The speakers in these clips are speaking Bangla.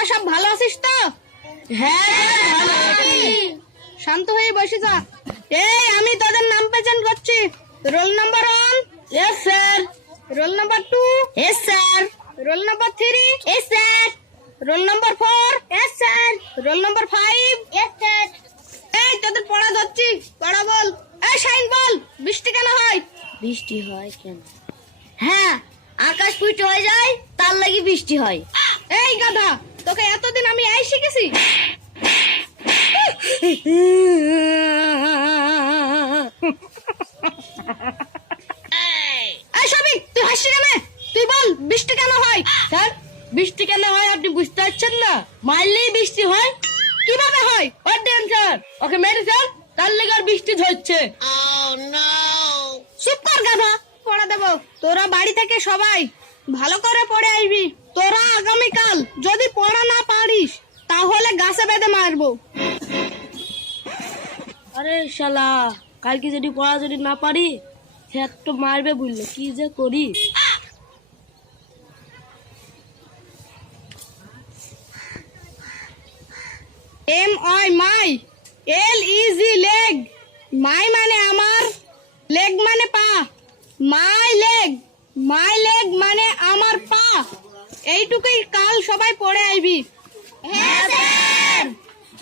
তোরা সব ভালো আছিস তো? হ্যাঁ শান্ত হয়ে বসে যা। এই আমি তোদের নাম প্রেজেন্ট করছি। Roll number one yes sir roll number two yes sir roll number three yes sir roll number four yes sir roll number five yes sir এই তোদের পড়া ধরছি। পড়া বল। এই শাইন বল। বৃষ্টি কেন হয়? বৃষ্টি হয় কেন? হ্যাঁ আকাশ পুইট হয়ে যায় তার লাগি বৃষ্টি হয়। এই গাধা তোকে এতদিন আমি এই শিখেছি। সবই তুই হাসি কেন? তুই বল বৃষ্টি কেন হয়? স্যার বৃষ্টি কেন হয় আপনি বুঝতে পারছেন না? মারলেই বৃষ্টি হয় কীভাবে হয়? হোয়াট দেন স্যার ওকে মেরেছেন তার লেগে আর বৃষ্টি ঝরছে। গাধা। পড়া দেবো। তোরা বাড়ি থেকে সবাই ভালো করে পড়ে আসবি। তোরা আগামীকাল যদি পড়া না পারিস তাহলে গাছে বেঁধে মারবো। আরে শালা কালকে যদি পড়া যদি না পারি স্যার তো মারবে বুঝলে কি যে করি? M I my L E G leg. My মানে আমার লেগ মানে পা। মাই লেগ মাই লেগ মানে আমার পা। এইটুকুই কাল সবাই পড়ে আইবি।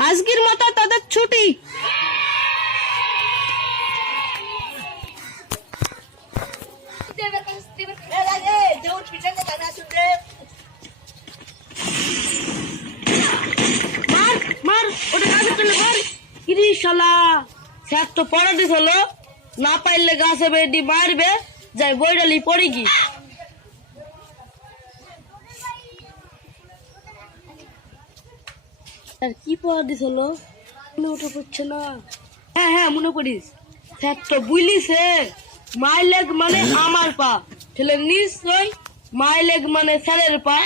আজকের মতো তোদের ছুটি। মার স্যার তো পড়া দিস হলো না পাইলে গাছে বেডি মারবে, যাই বইডালি পড়ে কি স্যার, কি পড়া দিস হলো মনে ওটা পড়ছে না। হ্যাঁ হ্যাঁ মনে করিস স্যার, তো বুঝলিছে মাই লেগ মানে আমার পা। তাহলে নিশ্চয় মাই লেগ মানে স্যারের পা।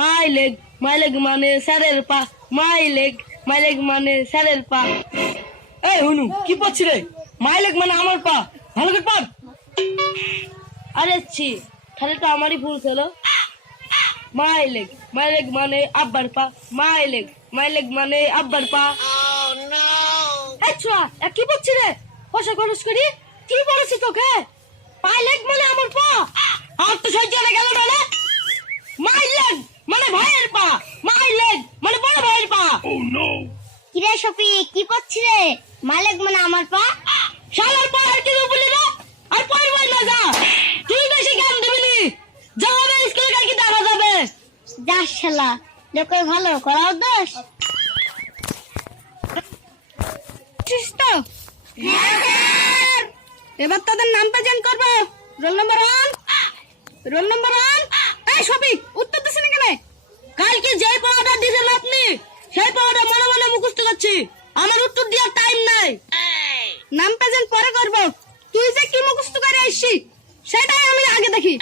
মাই লেগ মাই লেগ মানে স্যারের পা। মাই লেগ মাই লেগ মানে স্যারের পা। এই, হুনু, কি পাচ্ছি রে? মাই লেগ মানে আমার পা। ভালো করে পড়। আরে ছি, তাহলে তো আমারই ভুল ছিল। মাই লেগ মাই লেগ মানে আব্বার পা মাই লেগ মাই লেগ মানে আব্বার পা এ কি বলছি রে? পয়সা খরচ করি? কি বলেছি তোকে? মাই লেগ মানে আমার পা আর তো সহ্য হয়ে গেল না রে। মাই লেগ মানে ভাইয়ের পা। মাই লেগ মানে বড় ভাইয়ের পা। কিরে সফি কি করছি রে? মালিক মানে আমার পা? শালার পা আর কিছু বলি রে আর পয়ের বই না যা তুই বেশি জ্ঞান দিবি নি যা হবে স্কুলে কালকে দেখা যাবে যা লোকের ভালো করাও দোষ তো? এবার তোদের নাম প্রেজেন্ট করব। Roll number one roll number one এই সফি উত্তর দিস না কেন? কালকে যে পড়াটা দিয়েছেন আপনি সেই পড়াটা মনে মনে মুখস্থ করছি। আমার উত্তর দেওয়ার টাইম নাই। নাম প্রেজেন্ট পরে করব। তুই যে কি মুখস্থ করে আসছি সেটাই আমি আগে দেখি।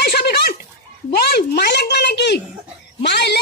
এই সফি কট বল মাইলেক মানে কি? মাই লেগ মানে